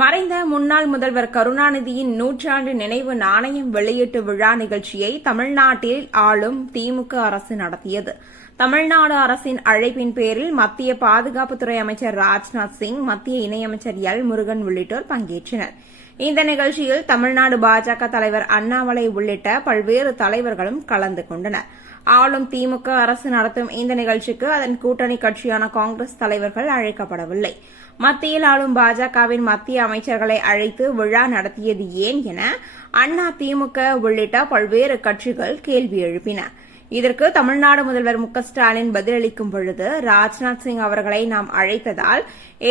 மறைந்த முன்னாள் முதல்வர் கருணாநிதியின் நூற்றாண்டு நினைவு நாணயம் வெளியீட்டு விழா நிகழ்ச்சியை தமிழ்நாட்டில் ஆளும் திமுக அரசு நடத்தியது. தமிழ்நாடு அரசின் அழைப்பின் பேரில் மத்திய பாதுகாப்புத்துறை அமைச்சர் ராஜ்நாத் சிங் மத்திய இணையமைச்சர் எல் முருகன் உள்ளிட்டோர் பங்கேற்றனர். இந்த நிகழ்ச்சியில் தமிழ்நாடு பாஜக தலைவர் அண்ணாமலை உள்ளிட்ட பல்வேறு தலைவர்களும் கலந்து கொண்டனர். ஆளும் திமுக அரசு நடத்தும் இந்த நிகழ்ச்சிக்கு அதன் கூட்டணி கட்சியான காங்கிரஸ் தலைவர்கள் அழைக்கப்படவில்லை. மத்தியில் ஆளும் பாஜகவின் மத்திய அமைச்சர்களை அழைத்து விழா நடத்தியது ஏன் என அண்ணா திமுக உள்ளிட்ட பல்வேறு கட்சிகள் கேள்வி எழுப்பின. இதற்கு தமிழ்நாடு முதல்வர் மு ஸ்டாலின் பதிலளிக்கும் பொழுது ராஜ்நாத் சிங் அவர்களை நாம் அழைத்ததால்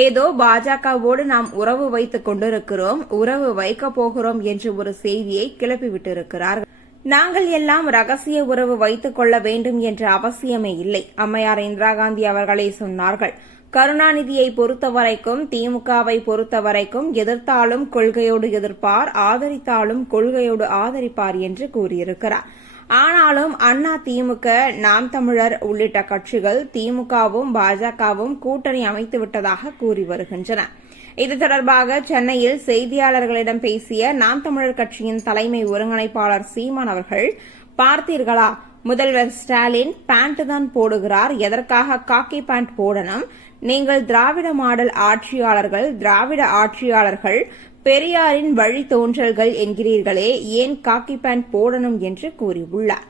ஏதோ பாஜகவோடு நாம் உறவு வைத்துக் கொண்டிருக்கிறோம் உறவு வைக்கப் போகிறோம் என்று ஒரு செய்தியை கிளப்பிவிட்டிருக்கிறார்கள் நாங்கள் எல்லாம் ரகசிய உறவு வைத்துக் கொள்ள வேண்டும் என்ற அவசியமே இல்லை அம்மையார் இந்திரா காந்தி அவர்களே சொன்னார்கள். கருணாநிதியை பொறுத்தவரைக்கும் திமுகவை பொறுத்தவரைக்கும் எதிர்த்தாலும் கொள்கையோடு எதிர்ப்பார் ஆதரித்தாலும் கொள்கையோடு ஆதரிப்பார் என்று கூறியிருக்கிறார். ஆனாலும் அண்ணா திமுக நாம் தமிழர் உள்ளிட்ட கட்சிகள் திமுகவும் பாஜகவும் கூட்டணி அமைத்து விட்டதாக கூறி வருகின்றன. இது தொடர்பாக சென்னையில் செய்தியாளர்களிடம் பேசிய நாம் தமிழர் கட்சியின் தலைமை ஒருங்கிணைப்பாளர் சீமான் அவர்கள் பார்த்தீர்களா? முதல்வர் ஸ்டாலின் பேண்ட் தான் போடுகிறார். எதற்காக காக்கி பேண்ட் போடணும்? நீங்கள் திராவிட மாடல் ஆட்சியாளர்கள் திராவிட ஆட்சியாளர்கள் பெரியாரின் வழித்தோன்றல்கள் என்கிறீர்களே. ஏன் காக்கி பேண்ட் போடணும் என்று கூறியுள்ளார்.